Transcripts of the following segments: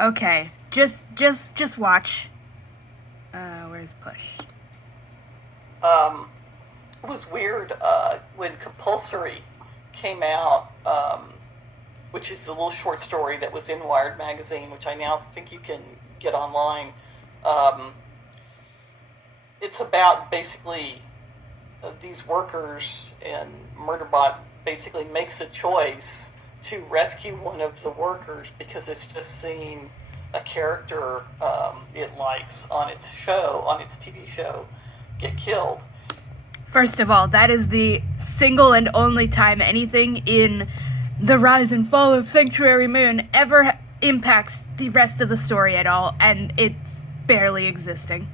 Okay, just watch. Where's Push? It was weird when Compulsory came out, which is the little short story that was in Wired magazine, which I now think you can get online. Um, it's about basically these workers, and Murderbot basically makes a choice to rescue one of the workers because it's just seen a character it likes on its show, on its TV show, get killed. First of all, that is the single and only time anything in the rise and fall of Sanctuary Moon ever impacts the rest of the story at all, and it's barely existing.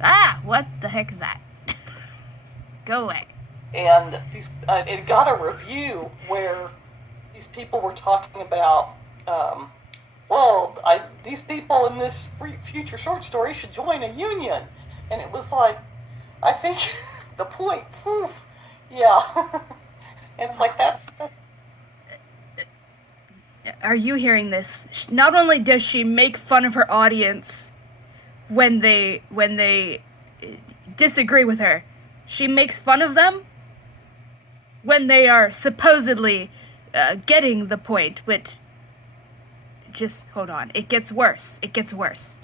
Ah, what the heck is that? Go away. And it got a review where these people were talking about, these people in this future short story should join a union, and it was like, I think the point, yeah, it's like that's. Are you hearing this? Not only does she make fun of her audience when they disagree with her, she makes fun of them when they are supposedly getting the point, but just hold on. It gets worse. It gets worse.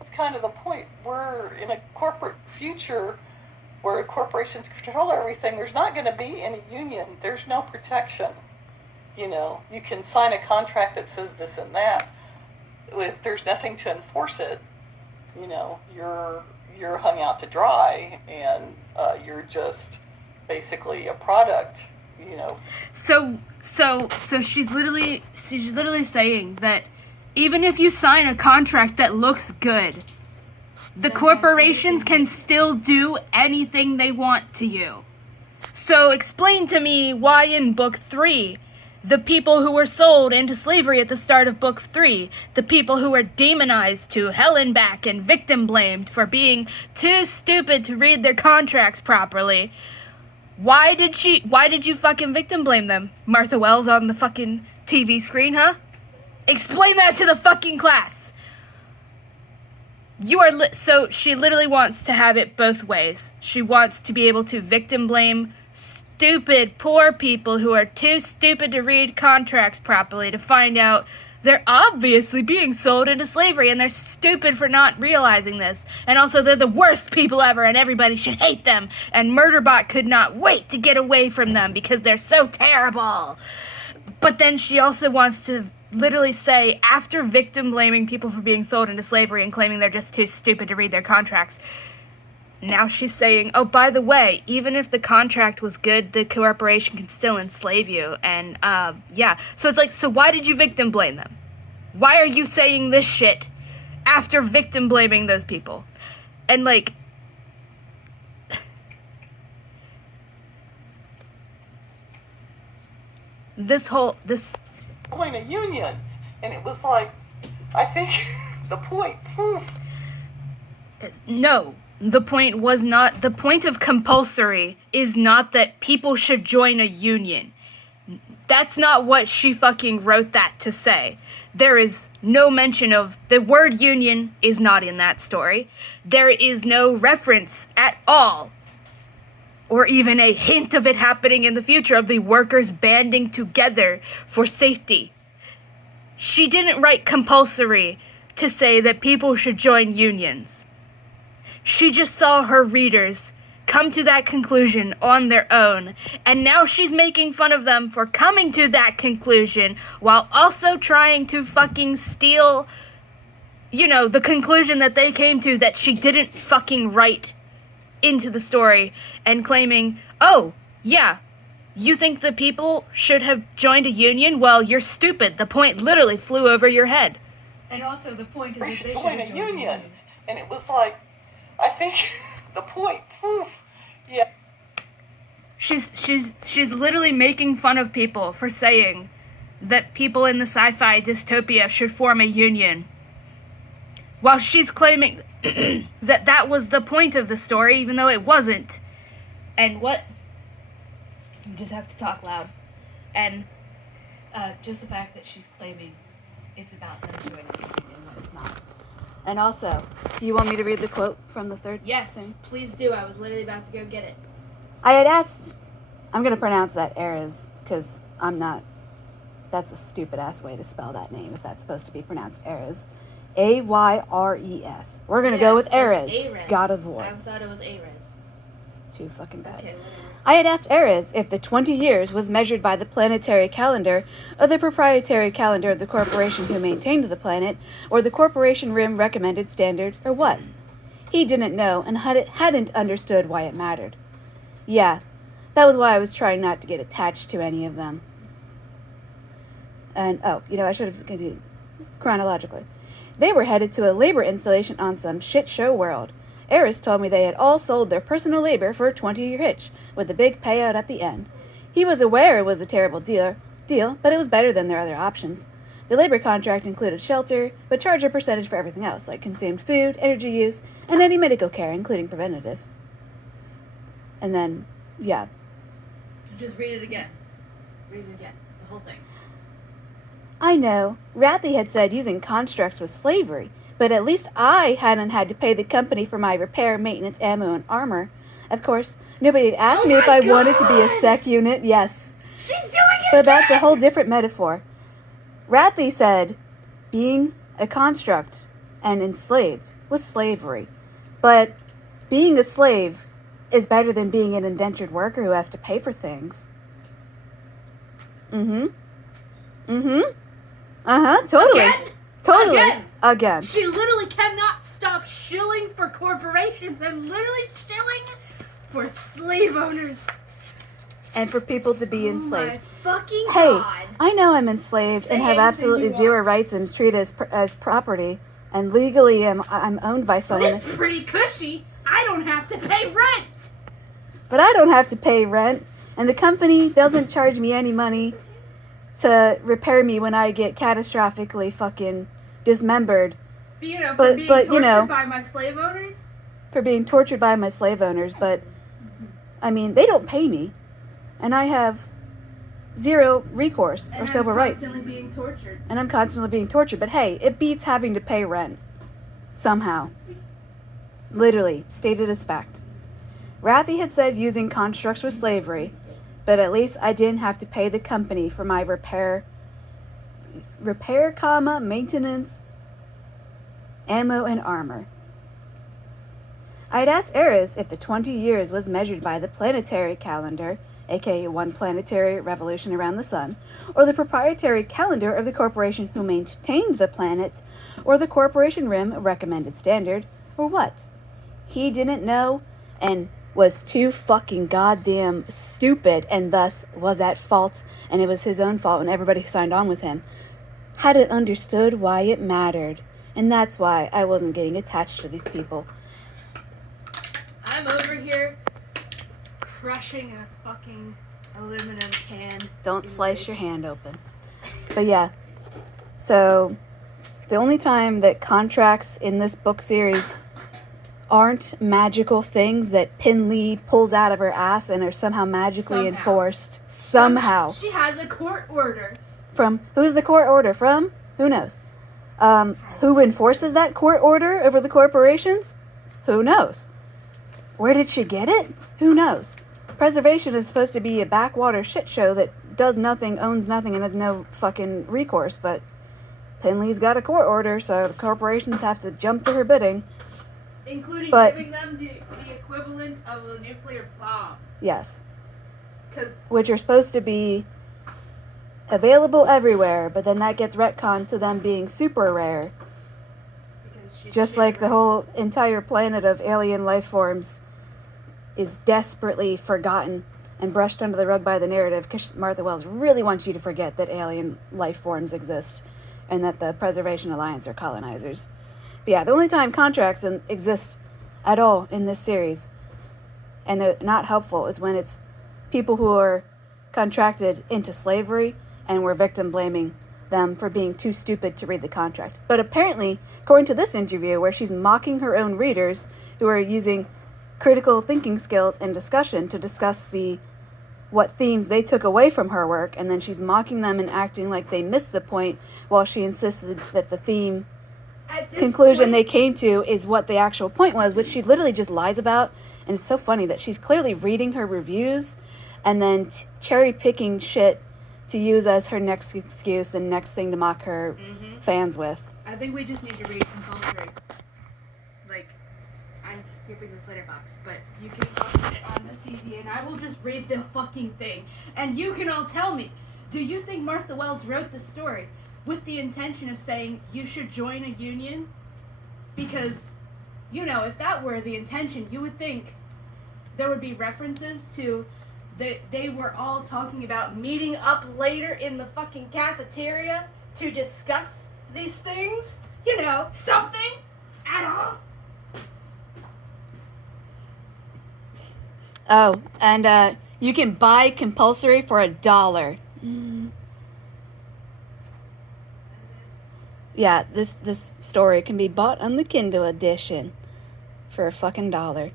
It's kind of the point. We're in a corporate future where corporations control everything. There's not going to be any union. There's no protection. You know, you can sign a contract that says this and that. If there's nothing to enforce it, you know, you're hung out to dry, and you're just basically a product. You know. So she's literally saying that even if you sign a contract that looks good, the corporations can still do anything they want to you. So explain to me why in book 3, the people who were sold into slavery at the start of book 3, the people who were demonized to hell and back and victim blamed for being too stupid to read their contracts properly, why did you fucking victim blame them? Martha Wells on the fucking TV screen, huh? Explain that to the fucking class. So she literally wants to have it both ways. She wants to be able to victim blame stupid, poor people who are too stupid to read contracts properly to find out they're obviously being sold into slavery, and they're stupid for not realizing this. And also, they're the worst people ever, and everybody should hate them. And Murderbot could not wait to get away from them because they're so terrible. But then she also wants to literally say, after victim blaming people for being sold into slavery and claiming they're just too stupid to read their contracts, now she's saying, oh, by the way, even if the contract was good, the corporation can still enslave you. And, yeah. So it's like, so why did you victim blame them? Why are you saying this shit after victim blaming those people? And, like, Join a union. And it was like, I think the point, No. The point of compulsory is not that people should join a union. That's not what she fucking wrote that to say. There is no mention of, the word union is not in that story. There is no reference at all, or even a hint of it happening in the future, of the workers banding together for safety. She didn't write compulsory to say that people should join unions. She just saw her readers come to that conclusion on their own, and now she's making fun of them for coming to that conclusion while also trying to fucking steal, you know, the conclusion that they came to that she didn't fucking write into the story, and claiming, oh, yeah, you think the people should have joined a union? Well, you're stupid. The point literally flew over your head. And also the point is they that should they should join have a joined union. And it was like, I think the point, yeah. She's literally making fun of people for saying that people in the sci-fi dystopia should form a union, while she's claiming that that was the point of the story, even though it wasn't. And what? You just have to talk loud. And just the fact that she's claiming it's about them joining the union when it's not. And also, do you want me to read the quote from the third Yes, thing? please do. I was literally about to go get it. I had asked, I'm going to pronounce that Ares, because I'm not, that's a stupid-ass way to spell that name, if that's supposed to be pronounced Ares. Ayres. We're going to go with Ares, god of war. I thought it was Ares. Too fucking bad. Okay, whatever. I had asked Ares if the 20 years was measured by the planetary calendar, or the proprietary calendar of the corporation who maintained the planet, or the corporation rim recommended standard, or what. He didn't know and hadn't understood why it mattered. Yeah, that was why I was trying not to get attached to any of them. And, I should have continued chronologically. They were headed to a labor installation on some shit show world. Ares told me they had all sold their personal labor for a 20-year hitch, with a big payout at the end. He was aware it was a terrible deal, but it was better than their other options. The labor contract included shelter, but charged a percentage for everything else, like consumed food, energy use, and any medical care, including preventative. And then, yeah. Just read it again. Read it again. The whole thing. I know, Rathy had said using constructs was slavery, but at least I hadn't had to pay the company for my repair, maintenance, ammo, and armor. Of course, nobody had asked me if I wanted to be a sec unit, yes. She's doing it But again! that's a whole different metaphor. Rathy said being a construct and enslaved was slavery. But being a slave is better than being an indentured worker who has to pay for things. Totally. Again. She literally cannot stop shilling for corporations and literally shilling for slave owners. And for people to be Oh my enslaved. fucking Hey, god. I know I'm enslaved Say and have anything absolutely you zero want. rights and treated as property, and legally I'm owned by But someone. it's pretty cushy. I don't have to pay rent. But I don't have to pay rent, and the company doesn't charge me any money to repair me when I get catastrophically fucking dismembered For But- being but, tortured by my slave owners. for being tortured by my slave owners. But, I mean, they don't pay me, and I have zero recourse or And civil I'm rights. constantly being tortured. And I'm constantly being tortured. But hey, it beats having to pay rent. Somehow. Literally, stated as fact. Rathy had said using constructs was slavery, but at least I didn't have to pay the company for my repair, maintenance, ammo, and armor. I had asked Ares if the 20 years was measured by the planetary calendar, aka one planetary revolution around the sun, or the proprietary calendar of the corporation who maintained the planet, or the corporation rim recommended standard, or what. He didn't know and was too fucking goddamn stupid, and thus was at fault, and it was his own fault, and everybody who signed on with him hadn't understood why it mattered. And that's why I wasn't getting attached to these people. I'm over here crushing a fucking aluminum can. Don't slice your hand open. But yeah, so the only time that contracts in this book series aren't magical things that Pinley pulls out of her ass and are somehow magically enforced. Somehow. She has a court order. From who's the court order from? Who knows? Who enforces that court order over the corporations? Who knows? Where did she get it? Who knows? Preservation is supposed to be a backwater shit show that does nothing, owns nothing, and has no fucking recourse, but Pinley's got a court order, so the corporations have to jump to her bidding. Including But- giving them the equivalent of a nuclear bomb. Yes. Because Which are supposed to be available everywhere, but then that gets retconned to them being super rare. Just like the whole entire planet of alien life forms is desperately forgotten and brushed under the rug by the narrative, because Martha Wells really wants you to forget that alien life forms exist and that the Preservation Alliance are colonizers. But yeah, the only time contracts exist at all in this series, and they're not helpful, is when it's people who are contracted into slavery and we're victim blaming them for being too stupid to read the contract. But apparently, according to this interview, where she's mocking her own readers who are using critical thinking skills and discussion to discuss the what themes they took away from her work, and then she's mocking them and acting like they missed the point, while she insisted that the theme conclusion they came to is what the actual point was, which she literally just lies about. And it's so funny that she's clearly reading her reviews and then cherry picking shit to use as her next excuse and next thing to mock her fans with. I think we just need to read compulsory. Like, I'm skipping this letterbox, but you can watch it on the TV and I will just read the fucking thing. And you can all tell me, do you think Martha Wells wrote this story with the intention of saying you should join a union? Because, you know, if that were the intention, you would think there would be references to they were all talking about meeting up later in the fucking cafeteria to discuss these things. You know, something at all. Oh, and you can buy compulsory for $1. Yeah, this story can be bought on the Kindle edition for a fucking $1.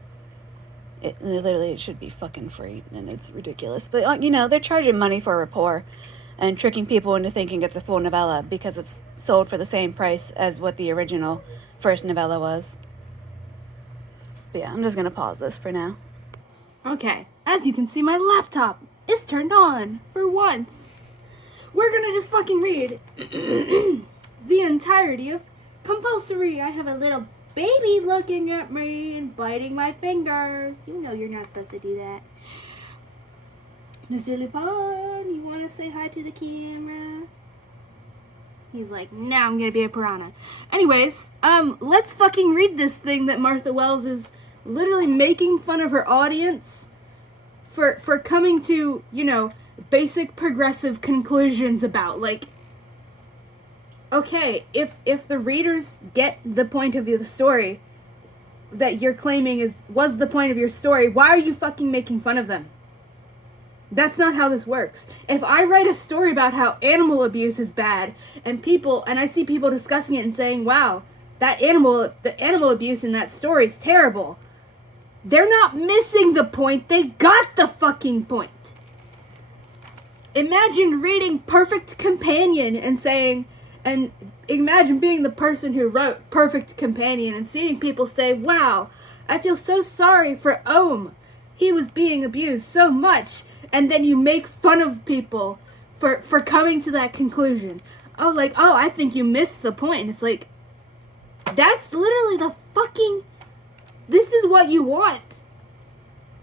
It literally should be fucking free, and it's ridiculous. But, you know, they're charging money for a rapport and tricking people into thinking it's a full novella because it's sold for the same price as what the original first novella was. But yeah, I'm just going to pause this for now. Okay, as you can see, my laptop is turned on for once. We're gonna just fucking read the entirety of Compulsory. I have a little baby looking at me and biting my fingers. You know you're not supposed to do that. Mr. Lupin, you want to say hi to the camera? He's like, no, I'm gonna be a piranha. Anyways, let's fucking read this thing that Martha Wells is literally making fun of her audience for coming to, you know, basic progressive conclusions about. Like, okay, if the readers get the point of the story that you're claiming was the point of your story, why are you fucking making fun of them? That's not how this works. If I write a story about how animal abuse is bad, and I see people discussing it and saying, wow, the animal abuse in that story is terrible, they're not missing the point. They got the fucking point. Imagine reading Perfect Companion and imagine being the person who wrote Perfect Companion and seeing people say, wow, I feel so sorry for Ohm. He was being abused so much. And then you make fun of people for coming to that conclusion. Oh, I think you missed the point. And it's like, that's literally the fucking... This is what you want.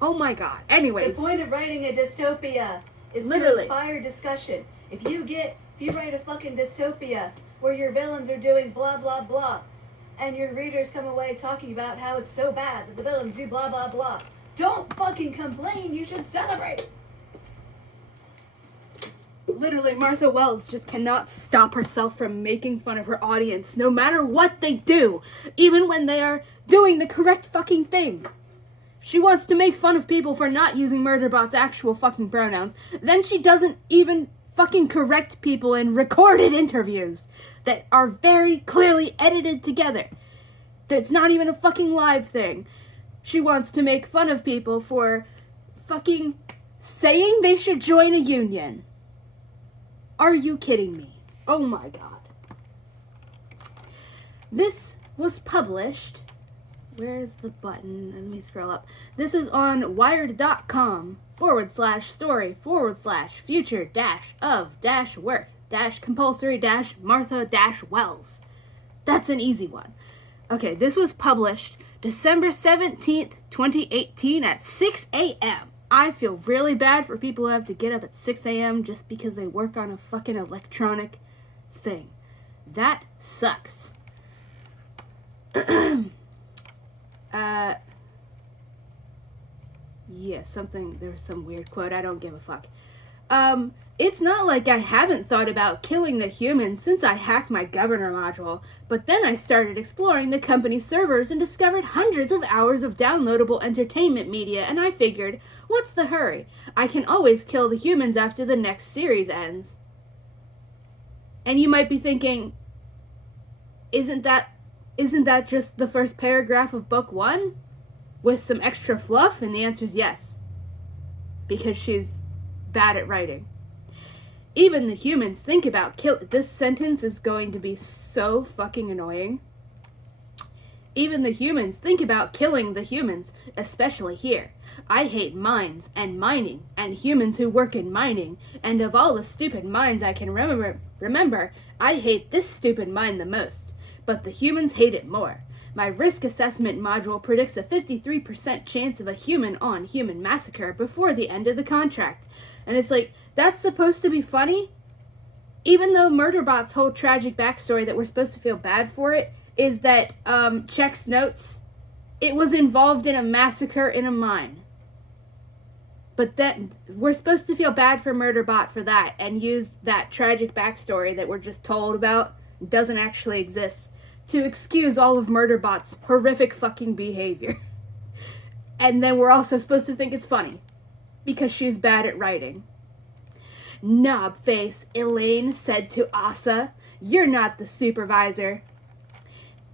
Oh my god. Anyways. The point of writing a dystopia is literally to inspire discussion. If you write a fucking dystopia where your villains are doing blah blah blah, and your readers come away talking about how it's so bad that the villains do blah blah blah, don't fucking complain, you should celebrate. Literally, Martha Wells just cannot stop herself from making fun of her audience, no matter what they do, even when they are doing the correct fucking thing. She wants to make fun of people for not using Murderbot's actual fucking pronouns. Then she doesn't even fucking correct people in recorded interviews that are very clearly edited together. That's not even a fucking live thing. She wants to make fun of people for fucking saying they should join a union. Are you kidding me? Oh my god. This was published... Where's the button? Let me scroll up. This is on wired.com/story/future-of-work-compulsory-Martha-Wells. That's an easy one. Okay, this was published December 17th, 2018 at 6 a.m. I feel really bad for people who have to get up at 6 a.m. just because they work on a fucking electronic thing. That sucks. Yeah, there was some weird quote. I don't give a fuck. It's not like I haven't thought about killing the humans since I hacked my governor module, but then I started exploring the company's servers and discovered hundreds of hours of downloadable entertainment media, and I figured, what's the hurry? I can always kill the humans after the next series ends. And you might be thinking, isn't that just the first paragraph of book 1? With some extra fluff? And the answer is yes. Because she's bad at writing. Even the humans think about this sentence is going to be so fucking annoying. Even the humans think about killing the humans, especially here. I hate mines and mining and humans who work in mining, and of all the stupid mines I can remember, I hate this stupid mine the most. But the humans hate it more. My risk assessment module predicts a 53% chance of a human-on-human massacre before the end of the contract. And it's like, that's supposed to be funny? Even though Murderbot's whole tragic backstory that we're supposed to feel bad for it is that, checks notes, it was involved in a massacre in a mine. But then, we're supposed to feel bad for Murderbot for that and use that tragic backstory that we're just told about, doesn't actually exist, to excuse all of Murderbot's horrific fucking behavior. And then we're also supposed to think it's funny, because she's bad at writing. Knobface, Elaine said to Asa, "You're not the supervisor."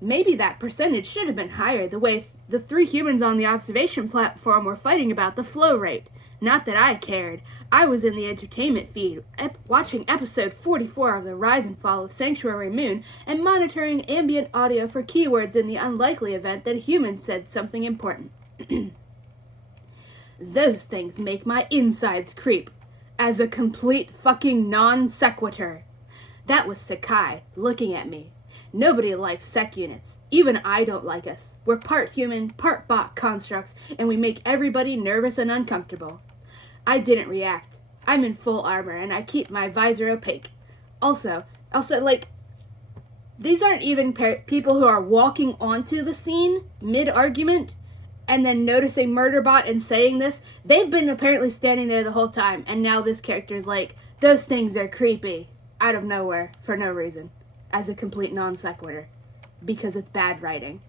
Maybe that percentage should have been higher, the way the 3 humans on the observation platform were fighting about the flow rate. Not that I cared. I was in the entertainment feed, watching episode 44 of The Rise and Fall of Sanctuary Moon, and monitoring ambient audio for keywords in the unlikely event that a human said something important. Those things make my insides creep. As a complete fucking non sequitur. That was Sakai, looking at me. Nobody likes sec units. Even I don't like us. We're part human, part bot constructs, and we make everybody nervous and uncomfortable. I didn't react. I'm in full armor, and I keep my visor opaque. Also, like, these aren't even people who are walking onto the scene mid-argument and then noticing Murderbot and saying this. They've been apparently standing there the whole time, and now this character's like, those things are creepy, out of nowhere, for no reason, as a complete non sequitur, because it's bad writing.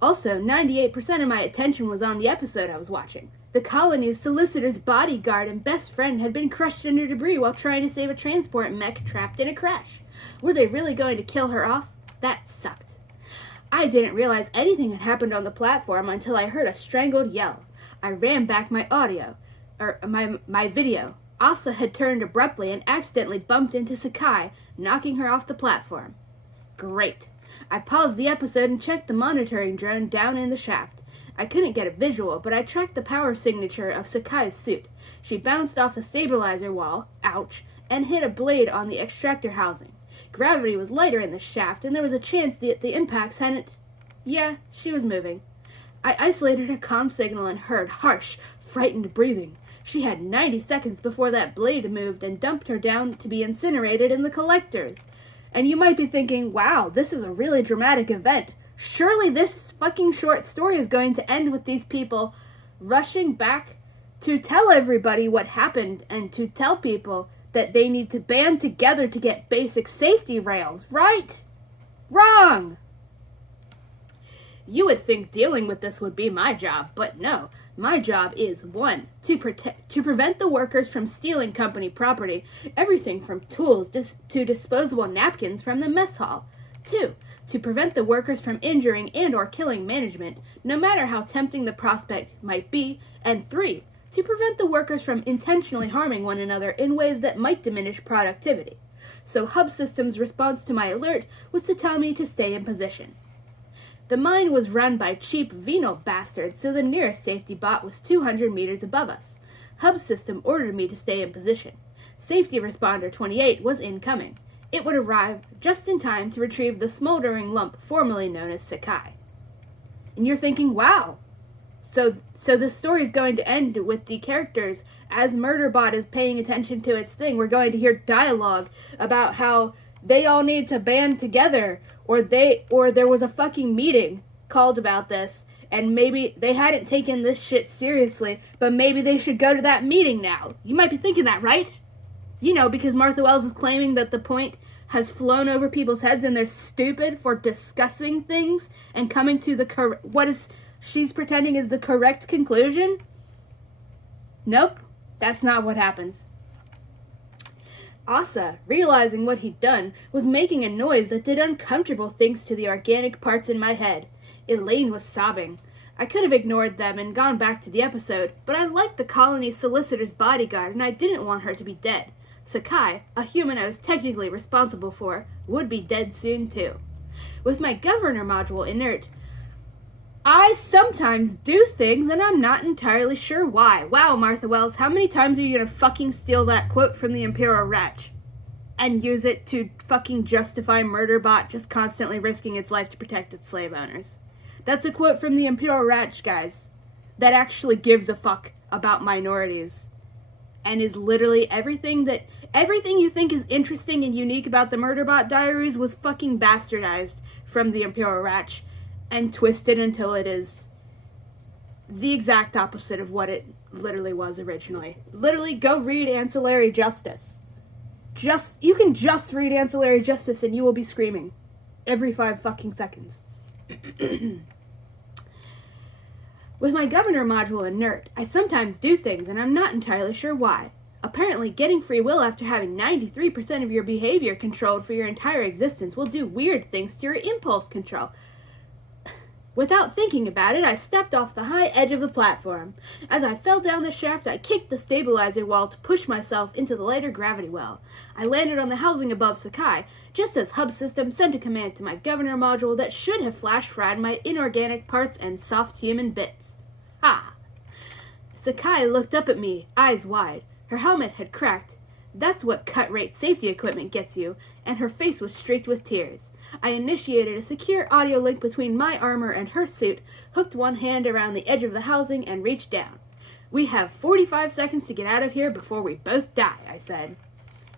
Also, 98% of my attention was on the episode I was watching. The colony's solicitor's bodyguard and best friend had been crushed under debris while trying to save a transport mech trapped in a crash. Were they really going to kill her off? That sucked. I didn't realize anything had happened on the platform until I heard a strangled yell. I ran back my video. Asa had turned abruptly and accidentally bumped into Sakai, knocking her off the platform. Great. I paused the episode and checked the monitoring drone down in the shaft. I couldn't get a visual, but I tracked the power signature of Sakai's suit. She bounced off the stabilizer wall, ouch, and hit a blade on the extractor housing. Gravity was lighter in the shaft, and there was a chance that the impacts hadn't... Yeah, she was moving. I isolated her comm signal and heard harsh, frightened breathing. She had 90 seconds before that blade moved and dumped her down to be incinerated in the collectors. And you might be thinking, wow, this is a really dramatic event. Surely this fucking short story is going to end with these people rushing back to tell everybody what happened and to tell people that they need to band together to get basic safety rails, right? Wrong! You would think dealing with this would be my job, but no. My job is 1. To prevent the workers from stealing company property, everything from tools to disposable napkins from the mess hall. 2. To prevent the workers from injuring and or killing management, no matter how tempting the prospect might be. And 3. To prevent the workers from intentionally harming one another in ways that might diminish productivity. So Hub Systems' response to my alert was to tell me to stay in position. The mine was run by cheap venal bastards, so the nearest safety bot was 200 meters above us. Hub System ordered me to stay in position. Safety Responder 28 was incoming. It would arrive just in time to retrieve the smoldering lump formerly known as Sakai. And you're thinking, wow, so this story is going to end with the characters, as Murderbot is paying attention to its thing, we're going to hear dialogue about how they all need to band together, or there was a fucking meeting called about this, and maybe they hadn't taken this shit seriously, but maybe they should go to that meeting now. You might be thinking that, right? You know, because Martha Wells is claiming that the point has flown over people's heads and they're stupid for discussing things and coming to the what is she's pretending is the correct conclusion? Nope, that's not what happens. Asa, realizing what he'd done, was making a noise that did uncomfortable things to the organic parts in my head. Elaine was sobbing. I could have ignored them and gone back to the episode, but I liked the colony solicitor's bodyguard and I didn't want her to be dead. Sakai, a human I was technically responsible for, would be dead soon too. With my governor module inert, I sometimes do things and I'm not entirely sure why. Wow, Martha Wells, how many times are you gonna fucking steal that quote from the Imperial Ratch and use it to fucking justify Murderbot just constantly risking its life to protect its slave owners? That's a quote from the Imperial Ratch, guys, that actually gives a fuck about minorities and is literally everything you think is interesting and unique about the Murderbot Diaries was fucking bastardized from the Imperial Ratch and twisted until it is the exact opposite of what it literally was originally. Literally, go read Ancillary Justice. You can just read Ancillary Justice and you will be screaming every 5 fucking seconds. With my governor module inert, I sometimes do things and I'm not entirely sure why. Apparently, getting free will after having 93% of your behavior controlled for your entire existence will do weird things to your impulse control. Without thinking about it, I stepped off the high edge of the platform. As I fell down the shaft, I kicked the stabilizer wall to push myself into the lighter gravity well. I landed on the housing above Sakai, just as Hub System sent a command to my governor module that should have flash-fried my inorganic parts and soft human bits. Ha! Sakai looked up at me, eyes wide. Her helmet had cracked. That's what cut-rate safety equipment gets you, and her face was streaked with tears. I initiated a secure audio link between my armor and her suit, hooked one hand around the edge of the housing, and reached down. We have 45 seconds to get out of here before we both die, I said.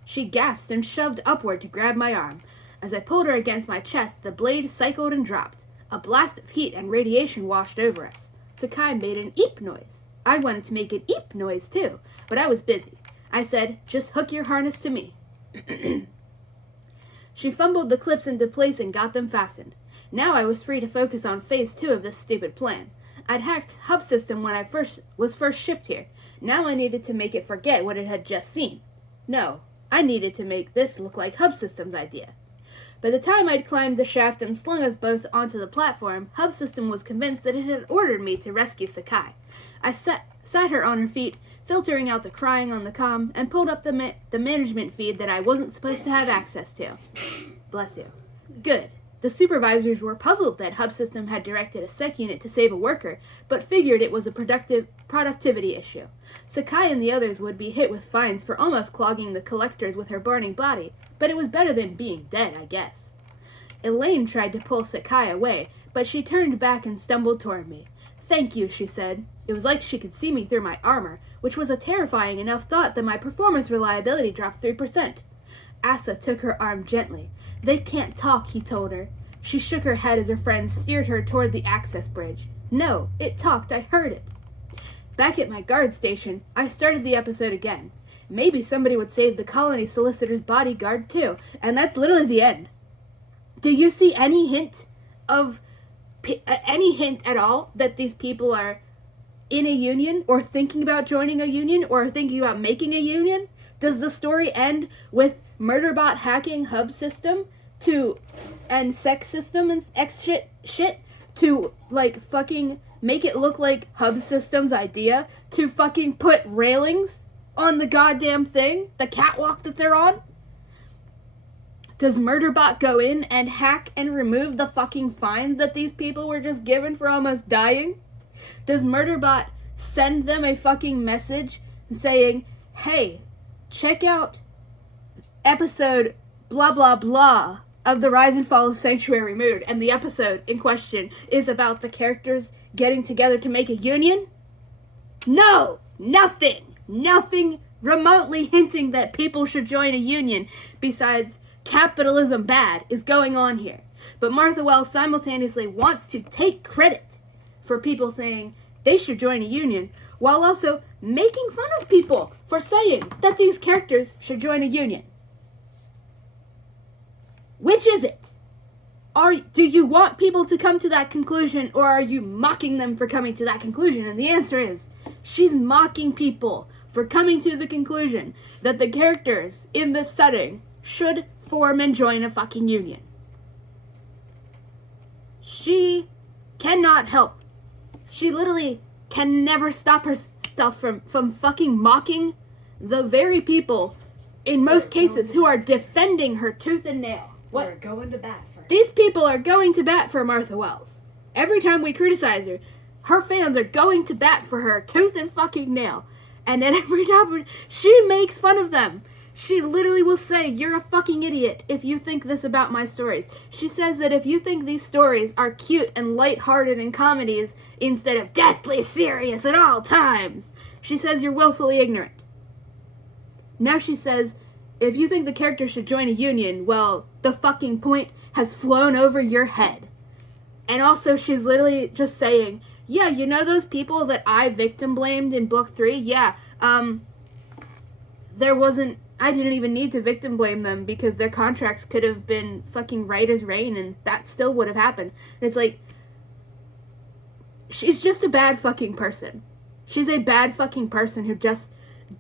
She gasped and shoved upward to grab my arm. As I pulled her against my chest, the blade cycled and dropped. A blast of heat and radiation washed over us. Sakai made an eep noise. I wanted to make an eep noise too, but I was busy. I said, just hook your harness to me. She fumbled the clips into place and got them fastened. Now I was free to focus on phase 2 of this stupid plan. I'd hacked Hub System when I was first shipped here. Now I needed to make it forget what it had just seen. No, I needed to make this look like Hub System's idea. By the time I'd climbed the shaft and slung us both onto the platform, Hub System was convinced that it had ordered me to rescue Sakai. I sat her on her feet, filtering out the crying on the comm, and pulled up the management feed that I wasn't supposed to have access to. Bless you. Good. The supervisors were puzzled that Hub System had directed a sec unit to save a worker, but figured it was a productivity issue. Sakai and the others would be hit with fines for almost clogging the collectors with her burning body, but it was better than being dead, I guess. Elaine tried to pull Sakai away, but she turned back and stumbled toward me. Thank you, she said. It was like she could see me through my armor, which was a terrifying enough thought that my performance reliability dropped 3%. Asa took her arm gently. They can't talk, he told her. She shook her head as her friend steered her toward the access bridge. No, it talked, I heard it. Back at my guard station, I started the episode again. Maybe somebody would save the colony solicitor's bodyguard too, and that's literally the end. Do you see any hint at all that these people are in a union, or thinking about joining a union, or thinking about making a union? Does the story end with Murderbot hacking Hub System and Sex System and X shit to, like, fucking make it look like Hub System's idea to fucking put railings on the goddamn thing, the catwalk that they're on? Does Murderbot go in and hack and remove the fucking fines that these people were just given for almost dying? Does Murderbot send them a fucking message saying, hey, check out episode blah blah blah of the Rise and Fall of Sanctuary Mood, and the episode in question is about the characters getting together to make a union? No! Nothing remotely hinting that people should join a union besides capitalism bad is going on here. But Martha Wells simultaneously wants to take credit for people saying they should join a union, while also making fun of people for saying that these characters should join a union. Which is it? Do you want people to come to that conclusion, or are you mocking them for coming to that conclusion? And the answer is, she's mocking people for coming to the conclusion that the characters in this setting should form and join a fucking union. She cannot help She literally can never stop herself from fucking mocking the very people, in most cases, who are defending her tooth and nail. We're going to bat for her. These people are going to bat for Martha Wells. Every time we criticize her, her fans are going to bat for her tooth and fucking nail. And then every time she makes fun of them. She literally will say, "You're a fucking idiot if you think this about my stories." She says that if you think these stories are cute and lighthearted and comedies instead of deathly serious at all times, she says you're willfully ignorant. Now she says, if you think the character should join a union, well, the fucking point has flown over your head. And also she's literally just saying, yeah, you know those people that I victim blamed in book 3? Yeah, I didn't even need to victim blame them because their contracts could have been fucking right as rain and that still would have happened. And it's like, she's just a bad fucking person. She's a bad fucking person who just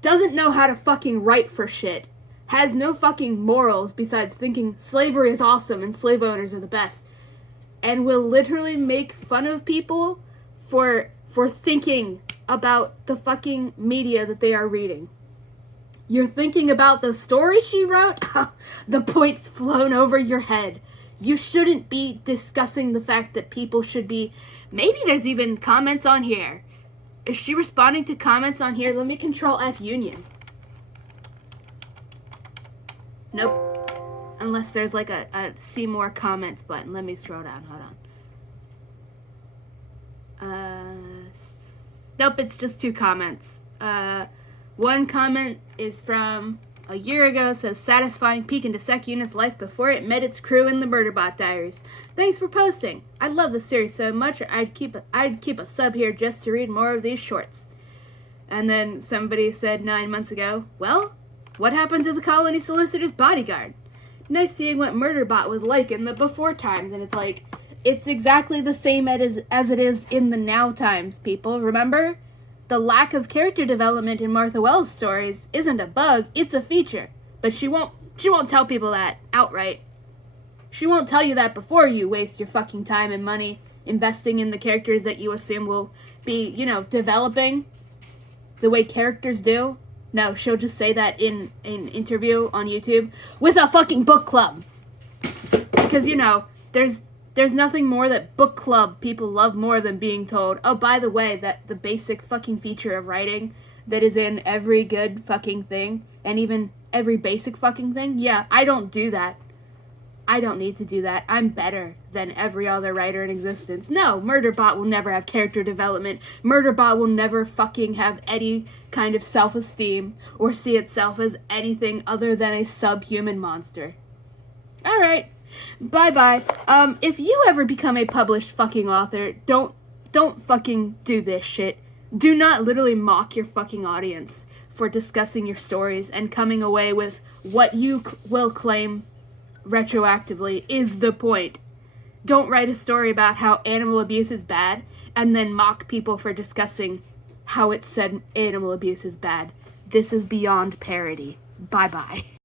doesn't know how to fucking write for shit. Has no fucking morals besides thinking slavery is awesome and slave owners are the best. And will literally make fun of people for thinking about the fucking media that they are reading. You're thinking about the story she wrote? The point's flown over your head. You shouldn't be discussing the fact that people should be... Maybe there's even comments on here. Is she responding to comments on here? Let me control F Union. Nope. Unless there's like a see more comments button. Let me scroll down. Hold on. Nope, it's just 2 comments. One comment is from a year ago, says, satisfying peek into Sec Unit's life before it met its crew in the Murderbot Diaries. Thanks for posting. I love the series so much, I'd keep a sub here just to read more of these shorts. And then somebody said 9 months ago, well, what happened to the Colony Solicitor's Bodyguard? Nice seeing what Murderbot was like in the before times. And it's like, it's exactly the same as it is in the now times, people. Remember? The lack of character development in Martha Wells' stories isn't a bug, it's a feature. But she won't tell people that outright. She won't tell you that before you waste your fucking time and money investing in the characters that you assume will be, developing the way characters do. No, she'll just say that in an interview on YouTube with a fucking book club. Because, there's nothing more that book club people love more than being told, oh, by the way, that the basic fucking feature of writing that is in every good fucking thing, and even every basic fucking thing, yeah, I don't do that. I don't need to do that. I'm better than every other writer in existence. No, Murderbot will never have character development. Murderbot will never fucking have any kind of self-esteem or see itself as anything other than a subhuman monster. Alright. Bye-bye. If you ever become a published fucking author, don't fucking do this shit. Do not literally mock your fucking audience for discussing your stories and coming away with what you will claim retroactively is the point. Don't write a story about how animal abuse is bad and then mock people for discussing how it said animal abuse is bad. This is beyond parody. Bye-bye.